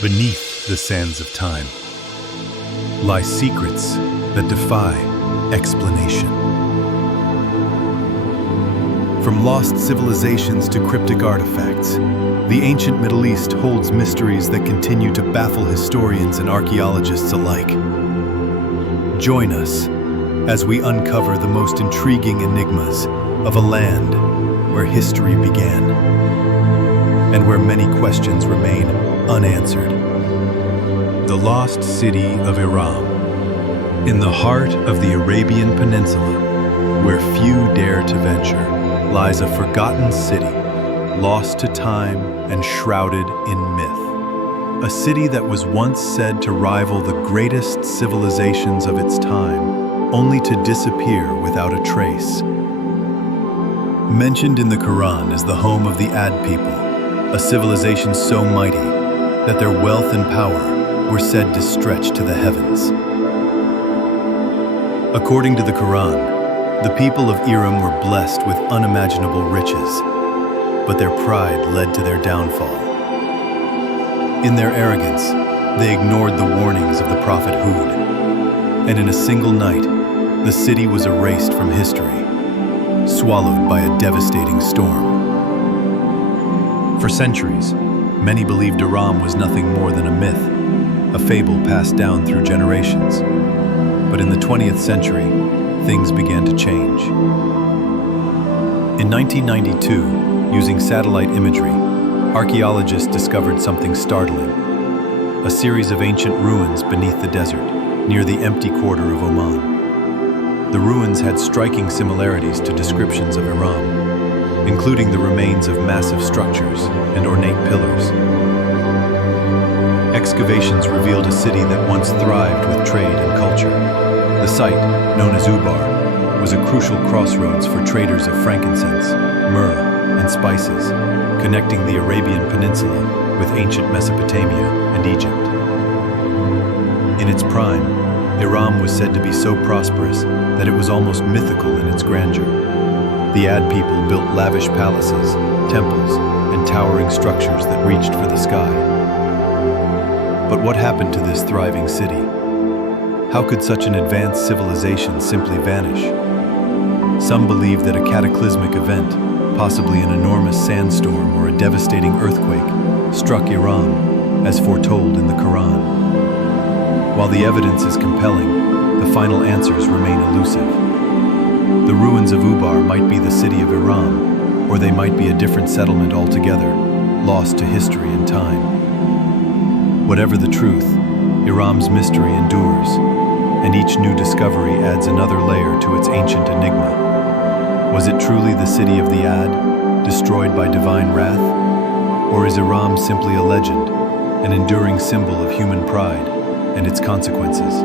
Beneath the sands of time lie secrets that defy explanation. From lost civilizations to cryptic artifacts, the ancient Middle East holds mysteries that continue to baffle historians and archaeologists alike. Join us as we uncover the most intriguing enigmas of a land where history began and where many questions remain unanswered. The lost city of Iram. In the heart of the Arabian Peninsula, where few dare to venture, lies a forgotten city, lost to time and shrouded in myth. A city that was once said to rival the greatest civilizations of its time, only to disappear without a trace. Mentioned in the Quran as the home of the Ad people, a civilization so mighty that their wealth and power were said to stretch to the heavens. According to the Quran, the people of Iram were blessed with unimaginable riches, but their pride led to their downfall. In their arrogance, they ignored the warnings of the prophet Hud, and in a single night, the city was erased from history, swallowed by a devastating storm. For centuries, many believed Iram was nothing more than a myth, a fable passed down through generations. But in the 20th century, things began to change. In 1992, using satellite imagery, archaeologists discovered something startling: a series of ancient ruins beneath the desert, near the empty quarter of Oman. The ruins had striking similarities to descriptions of Iram, including the remains of massive structures and ornate pillars. Excavations revealed a city that once thrived with trade and culture. The site, known as Ubar, was a crucial crossroads for traders of frankincense, myrrh, and spices, connecting the Arabian Peninsula with ancient Mesopotamia and Egypt. In its prime, Iram was said to be so prosperous that it was almost mythical in its grandeur. The Ad people built lavish palaces, temples, and towering structures that reached for the sky. But what happened to this thriving city? How could such an advanced civilization simply vanish? Some believe that a cataclysmic event, possibly an enormous sandstorm or a devastating earthquake, struck Iram, as foretold in the Quran. While the evidence is compelling, the final answers remain elusive. The ruins of Ubar might be the city of Iram, or they might be a different settlement altogether, lost to history and time. Whatever the truth, Iram's mystery endures, and each new discovery adds another layer to its ancient enigma. Was it truly the city of the Ad, destroyed by divine wrath? Or is Iram simply a legend, an enduring symbol of human pride and its consequences?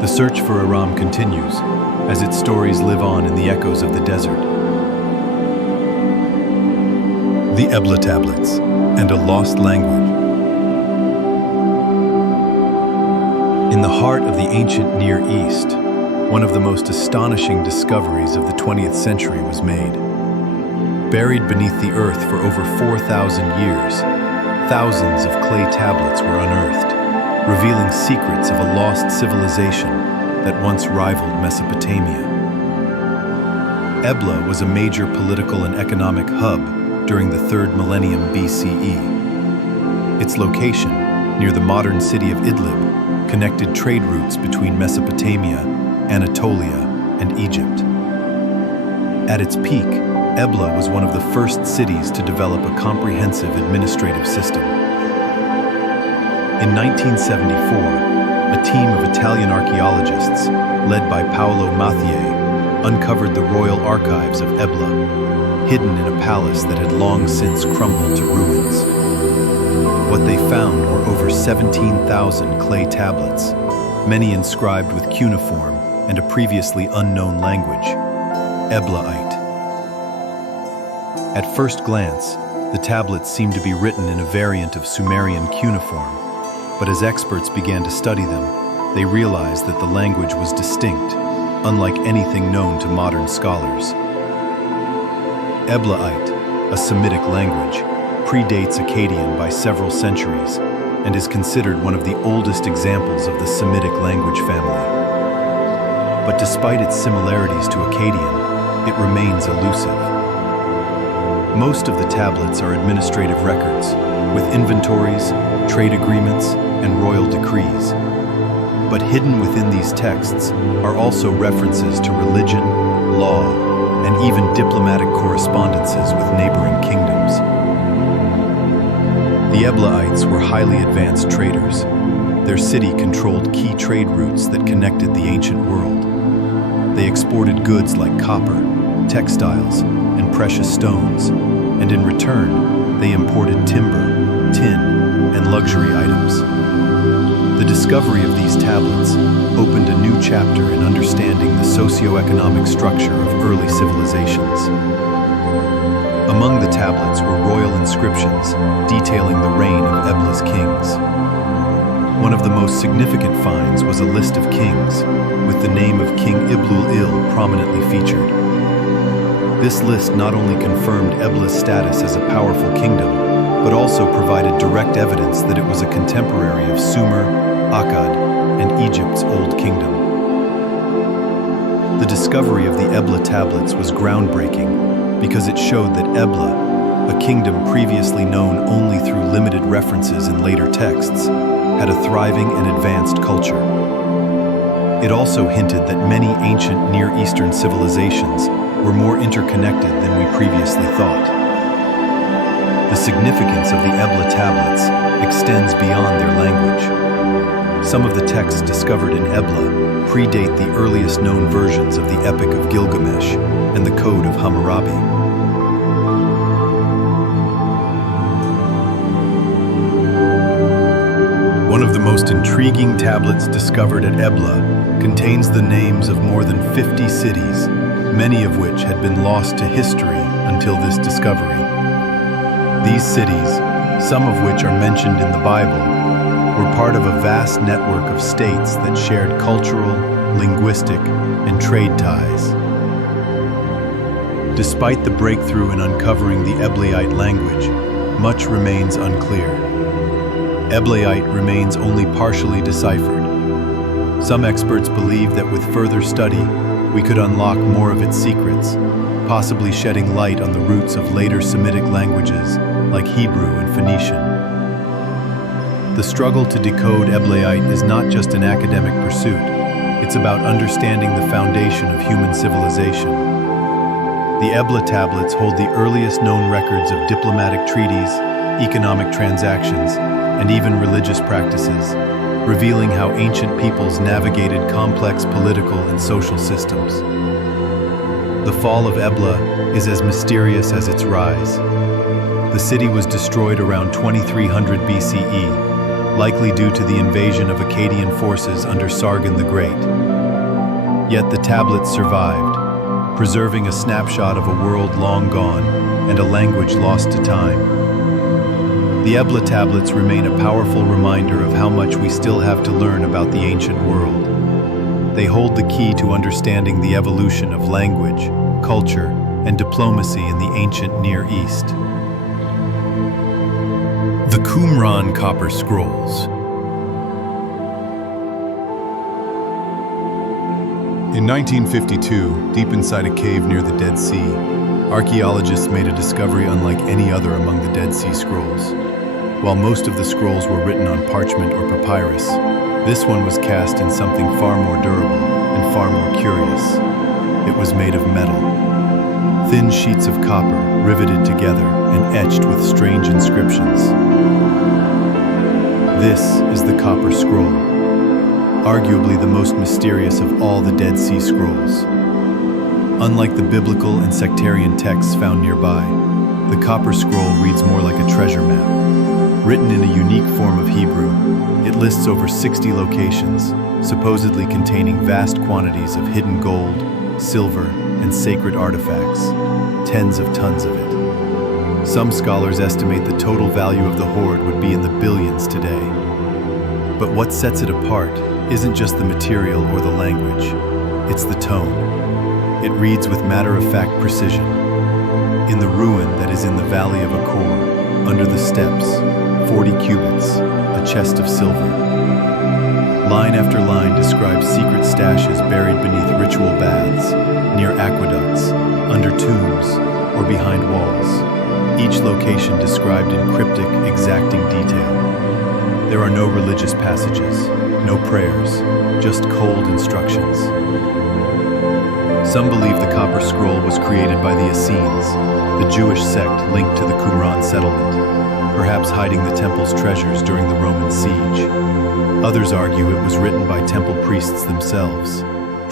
The search for Iram continues, as its stories live on in the echoes of the desert. The Ebla Tablets and a lost language. In the heart of the ancient Near East, one of the most astonishing discoveries of the 20th century was made. Buried beneath the earth for over 4,000 years, thousands of clay tablets were unearthed, revealing secrets of a lost civilization that once rivaled Mesopotamia. Ebla was a major political and economic hub during the 3rd millennium BCE. Its location, near the modern city of Idlib, connected trade routes between Mesopotamia, Anatolia, and Egypt. At its peak, Ebla was one of the first cities to develop a comprehensive administrative system. In 1974, a team of Italian archaeologists, led by Paolo Mathieu, uncovered the royal archives of Ebla, hidden in a palace that had long since crumbled to ruins. What they found were over 17,000 clay tablets, many inscribed with cuneiform and a previously unknown language, Eblaite. At first glance, the tablets seemed to be written in a variant of Sumerian cuneiform, but as experts began to study them, they realized that the language was distinct, unlike anything known to modern scholars. Eblaite, a Semitic language, predates Akkadian by several centuries and is considered one of the oldest examples of the Semitic language family. But despite its similarities to Akkadian, it remains elusive. Most of the tablets are administrative records, with inventories, trade agreements, and royal decrees. But hidden within these texts are also references to religion, law, and even diplomatic correspondences with neighboring kingdoms. The Eblaites were highly advanced traders. Their city controlled key trade routes that connected the ancient world. They exported goods like copper, textiles, and precious stones, and in return, they imported timber, tin, and luxury items. The discovery of these tablets opened a new chapter in understanding the socio-economic structure of early civilizations. Among the tablets were royal inscriptions detailing the reign of Ebla's kings. One of the most significant finds was a list of kings, with the name of King Iblul-Il prominently featured. This list not only confirmed Ebla's status as a powerful kingdom, but also provided direct evidence that it was a contemporary of Sumer, Akkad, and Egypt's Old Kingdom. The discovery of the Ebla tablets was groundbreaking because it showed that Ebla, a kingdom previously known only through limited references in later texts, had a thriving and advanced culture. It also hinted that many ancient Near Eastern civilizations were more interconnected than we previously thought. The significance of the Ebla tablets extends beyond their language. Some of the texts discovered in Ebla predate the earliest known versions of the Epic of Gilgamesh and the Code of Hammurabi. One of the most intriguing tablets discovered at Ebla contains the names of more than 50 cities, many of which had been lost to history until this discovery. These cities, some of which are mentioned in the Bible, were part of a vast network of states that shared cultural, linguistic, and trade ties. Despite the breakthrough in uncovering the Eblaite language, much remains unclear. Eblaite remains only partially deciphered. Some experts believe that with further study, we could unlock more of its secrets, possibly shedding light on the roots of later Semitic languages like Hebrew and Phoenician. The struggle to decode Eblaite is not just an academic pursuit, it's about understanding the foundation of human civilization. The Ebla tablets hold the earliest known records of diplomatic treaties, economic transactions, and even religious practices, revealing how ancient peoples navigated complex political and social systems. The fall of Ebla is as mysterious as its rise. The city was destroyed around 2300 BCE, likely due to the invasion of Akkadian forces under Sargon the Great. Yet the tablets survived, preserving a snapshot of a world long gone and a language lost to time. The Ebla tablets remain a powerful reminder of how much we still have to learn about the ancient world. They hold the key to understanding the evolution of language, culture, and diplomacy in the ancient Near East. The Qumran Copper Scrolls. In 1952, deep inside a cave near the Dead Sea, archaeologists made a discovery unlike any other among the Dead Sea Scrolls. While most of the scrolls were written on parchment or papyrus, this one was cast in something far more durable and far more curious. It was made of metal. Thin sheets of copper riveted together and etched with strange inscriptions. This is the Copper Scroll, arguably the most mysterious of all the Dead Sea Scrolls. Unlike the biblical and sectarian texts found nearby, the Copper Scroll reads more like a treasure map. Written in a unique form of Hebrew, it lists over 60 locations, supposedly containing vast quantities of hidden gold, silver, and sacred artifacts, tens of tons of it. Some scholars estimate the total value of the hoard would be in the billions today. But what sets it apart isn't just the material or the language, it's the tone. It reads with matter-of-fact precision. In the ruin that is in the Valley of Achor, Under the steps, 40 cubits, a chest of silver. Line after line describes secret stashes buried beneath ritual baths, near aqueducts, under tombs, or behind walls. Each location described in cryptic, exacting detail. There are no religious passages, no prayers, just cold instructions. Some believe the Copper Scroll was created by the Essenes, the Jewish sect linked to the Qumran settlement, perhaps hiding the temple's treasures during the Roman siege. Others argue it was written by temple priests themselves,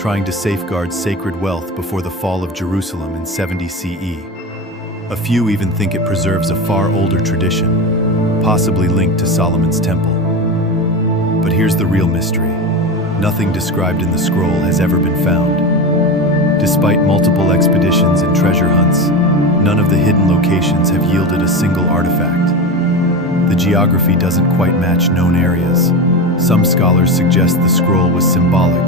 trying to safeguard sacred wealth before the fall of Jerusalem in 70 CE. A few even think it preserves a far older tradition, possibly linked to Solomon's temple. But here's the real mystery. Nothing described in the scroll has ever been found. Despite multiple expeditions and treasure hunts, none of the hidden locations have yielded a single artifact. The geography doesn't quite match known areas. Some scholars suggest the scroll was symbolic,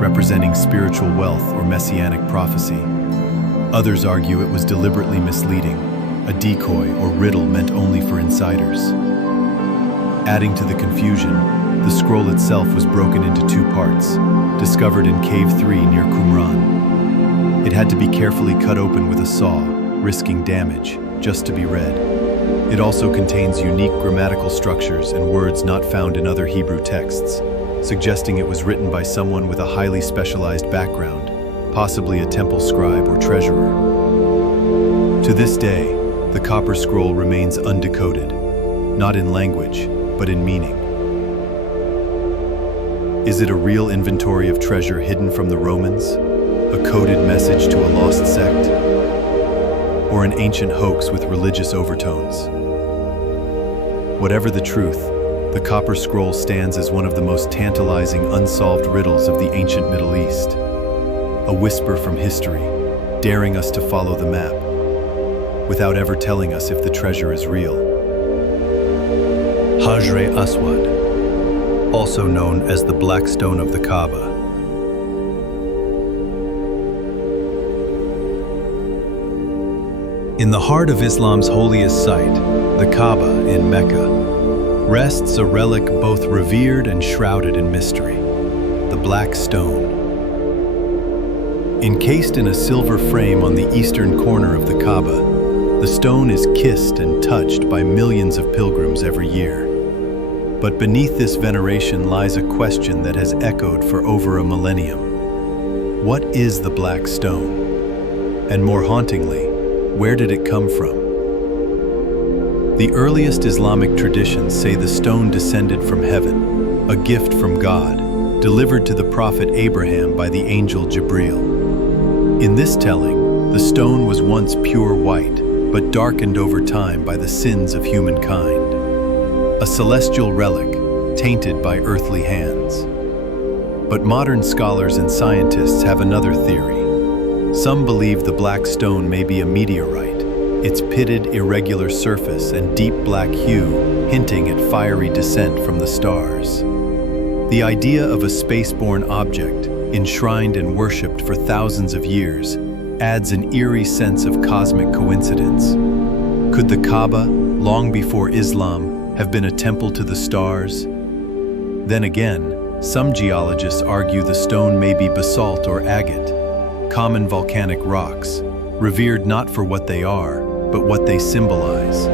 representing spiritual wealth or messianic prophecy. Others argue it was deliberately misleading, a decoy or riddle meant only for insiders. Adding to the confusion, the scroll itself was broken into two parts, discovered in Cave 3 near Qumran. It had to be carefully cut open with a saw, risking damage, just to be read. It also contains unique grammatical structures and words not found in other Hebrew texts, suggesting it was written by someone with a highly specialized background, possibly a temple scribe or treasurer. To this day, the Copper Scroll remains undecoded, not in language, but in meaning. Is it a real inventory of treasure hidden from the Romans? A coded message to a lost sect? Or an ancient hoax with religious overtones? Whatever the truth, the Copper Scroll stands as one of the most tantalizing unsolved riddles of the ancient Middle East. A whisper from history, daring us to follow the map, without ever telling us if the treasure is real. Hajr Aswad, also known as the Black Stone of the Kaaba. In the heart of Islam's holiest site, the Kaaba in Mecca, rests a relic both revered and shrouded in mystery, the Black Stone. Encased in a silver frame on the eastern corner of the Kaaba, the stone is kissed and touched by millions of pilgrims every year. But beneath this veneration lies a question that has echoed for over a millennium. What is the Black Stone? And more hauntingly, where did it come from? The earliest Islamic traditions say the stone descended from heaven, a gift from God, delivered to the prophet Abraham by the angel Jibreel. In this telling, the stone was once pure white, but darkened over time by the sins of humankind. A celestial relic, tainted by earthly hands. But modern scholars and scientists have another theory. Some believe the Black Stone may be a meteorite, its pitted, irregular surface and deep black hue hinting at fiery descent from the stars. The idea of a spaceborne object, enshrined and worshipped for thousands of years, adds an eerie sense of cosmic coincidence. Could the Kaaba, long before Islam, have been a temple to the stars? Then again, some geologists argue the stone may be basalt or agate, common volcanic rocks, revered not for what they are, but what they symbolize.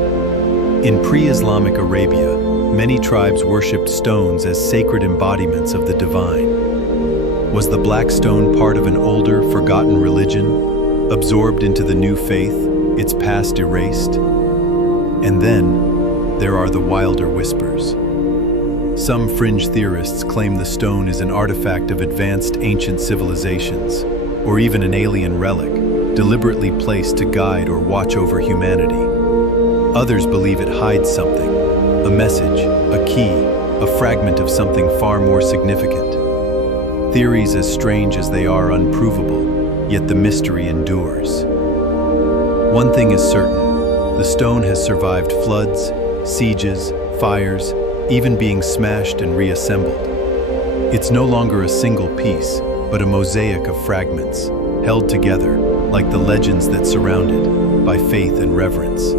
In pre-Islamic Arabia, many tribes worshipped stones as sacred embodiments of the divine. Was the Black Stone part of an older, forgotten religion, absorbed into the new faith, its past erased? And then, there are the wilder whispers. Some fringe theorists claim the stone is an artifact of advanced ancient civilizations, or even an alien relic, deliberately placed to guide or watch over humanity. Others believe it hides something, a message, a key, a fragment of something far more significant. Theories as strange as they are unprovable, yet the mystery endures. One thing is certain, the stone has survived floods, sieges, fires, even being smashed and reassembled. It's no longer a single piece, but a mosaic of fragments, held together, like the legends that surround it, by faith and reverence.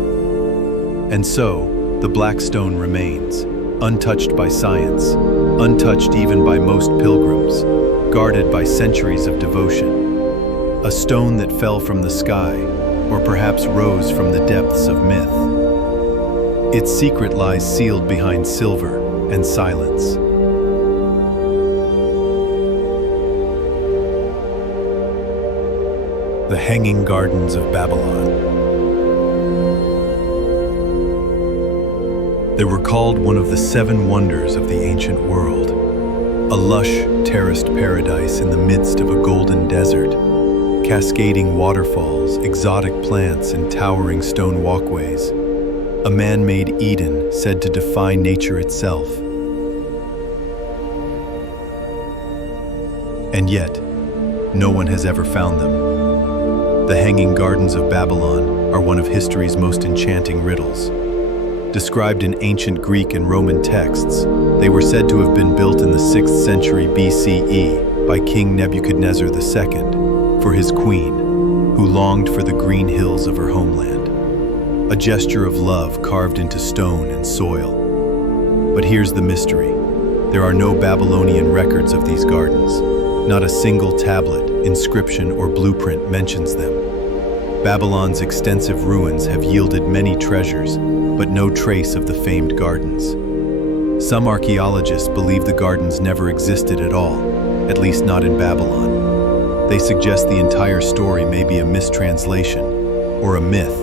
And so, the black stone remains, untouched by science, untouched even by most pilgrims, guarded by centuries of devotion. A stone that fell from the sky, or perhaps rose from the depths of myth. Its secret lies sealed behind silver and silence. The Hanging Gardens of Babylon. They were called one of the 7 wonders of the ancient world, a lush, terraced paradise in the midst of a golden desert, cascading waterfalls, exotic plants, and towering stone walkways, a man-made Eden said to defy nature itself. And yet, no one has ever found them. The Hanging Gardens of Babylon are one of history's most enchanting riddles. Described in ancient Greek and Roman texts, they were said to have been built in the 6th century BCE by King Nebuchadnezzar II for his queen, who longed for the green hills of her homeland, a gesture of love carved into stone and soil. But here's the mystery. There are no Babylonian records of these gardens. Not a single tablet, inscription, or blueprint mentions them. Babylon's extensive ruins have yielded many treasures, but no trace of the famed gardens. Some archaeologists believe the gardens never existed at all, at least not in Babylon. They suggest the entire story may be a mistranslation, or a myth,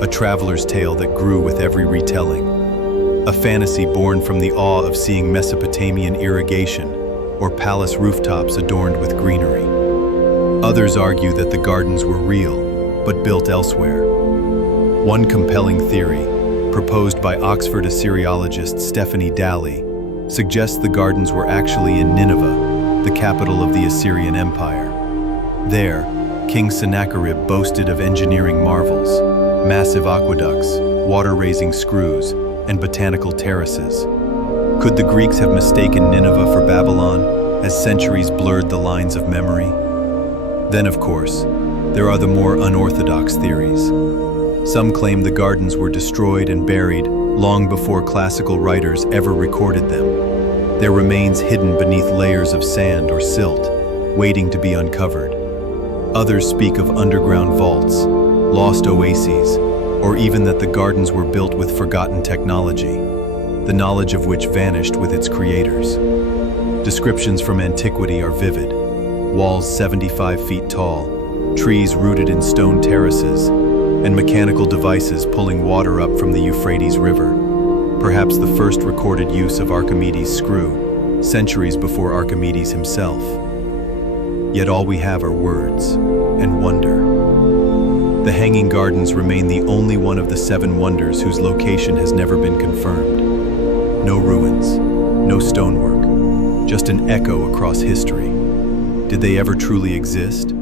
a traveler's tale that grew with every retelling, a fantasy born from the awe of seeing Mesopotamian irrigation or palace rooftops adorned with greenery. Others argue that the gardens were real, but built elsewhere. One compelling theory, proposed by Oxford Assyriologist Stephanie Daly, suggests the gardens were actually in Nineveh, the capital of the Assyrian Empire. There, King Sennacherib boasted of engineering marvels, massive aqueducts, water-raising screws, and botanical terraces. Could the Greeks have mistaken Nineveh for Babylon as centuries blurred the lines of memory? Then, of course, there are the more unorthodox theories. Some claim the gardens were destroyed and buried long before classical writers ever recorded them, their remains hidden beneath layers of sand or silt, waiting to be uncovered. Others speak of underground vaults, lost oases, or even that the gardens were built with forgotten technology, the knowledge of which vanished with its creators. Descriptions from antiquity are vivid: walls 75 feet tall, trees rooted in stone terraces, and mechanical devices pulling water up from the Euphrates River, perhaps the first recorded use of Archimedes' screw, centuries before Archimedes himself. Yet all we have are words and wonder. The Hanging Gardens remain the only one of the 7 wonders whose location has never been confirmed. No ruins, no stonework, just an echo across history. Did they ever truly exist?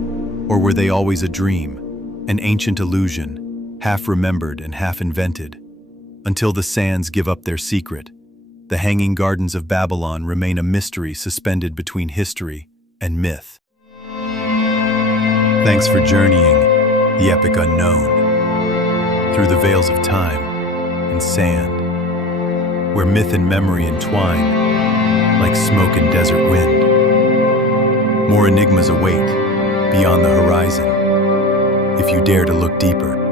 Or were they always a dream, an ancient illusion, half remembered and half invented? Until the sands give up their secret, the Hanging Gardens of Babylon remain a mystery suspended between history and myth. Thanks for journeying the epic unknown through the veils of time and sand, where myth and memory entwine like smoke and desert wind. More enigmas await beyond the horizon, if you dare to look deeper.